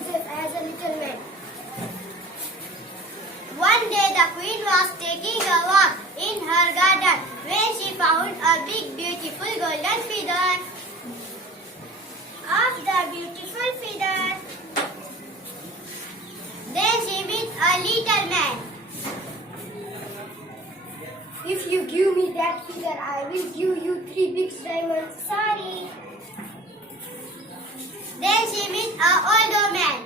himself as a little man. One day the queen was taking a walk in her garden when she found a big beautiful golden feather. Of the beautiful feather, then she met a little man. If you give me that feather, I will give you 3 big diamonds. Sorry. Then she met an older man.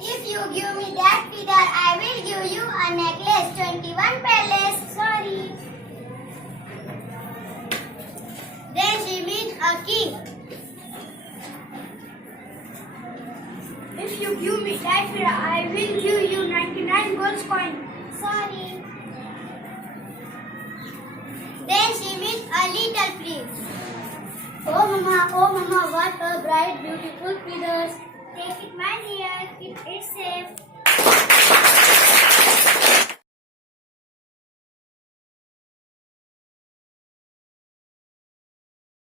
If you give me that feather, I will give you a necklace, 21 pearls. Sorry. Then she met a king. If you give me that feather, I will give you 99 gold coins. Sorry. Then she met a little prince. Oh mama, what a bright, beautiful feathers. Take it, my dear. Keep it safe.